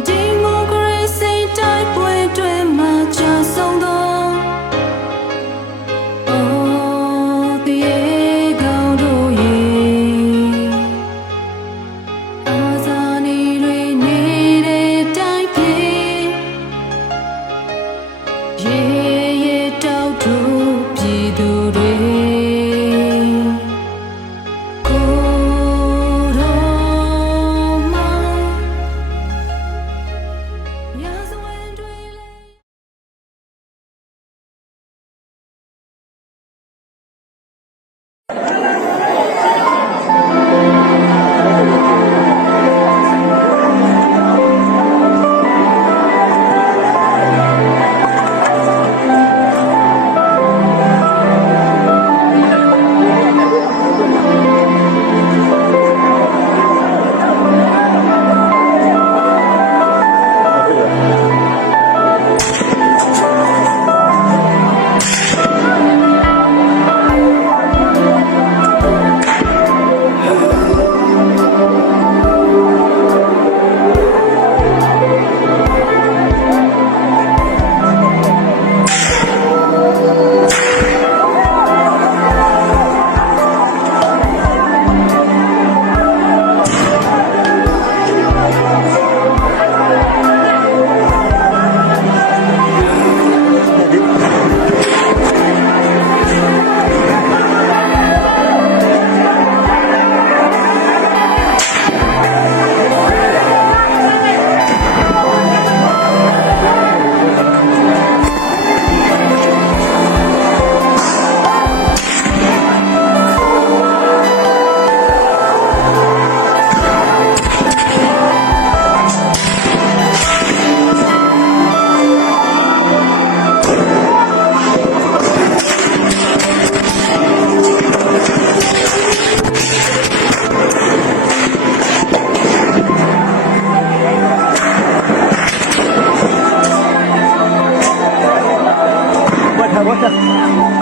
Ding. 对。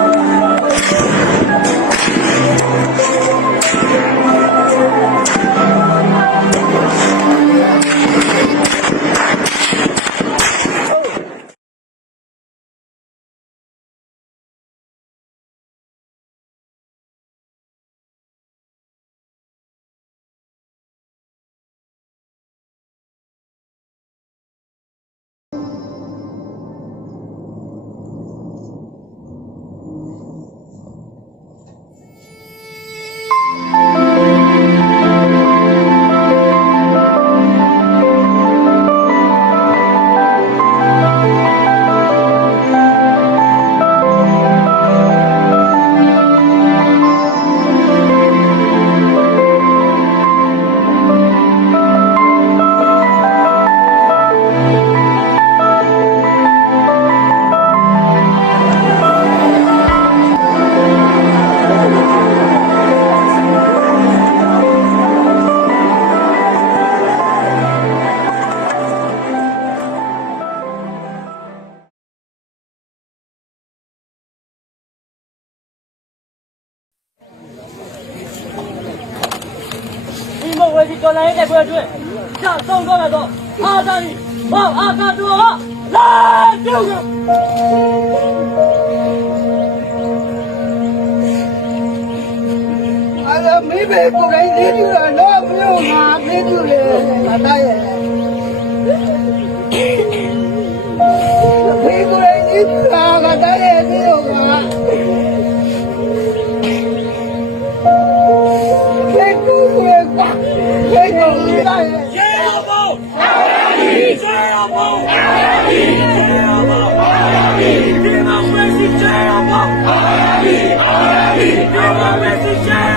တော်လိုင်းတဲ့ခွဲအတွင်းချဆုံးသွားတော့အာသာရီဘောအာသာတူဟောလာပြုတ်အဲ့ဒါမိဘကိုယ်တိုင်သိကြတာတော့မြို့မှာသိကြလေအတိုင်း Democracy, Democracy, Democracy, Democracy, Democracy,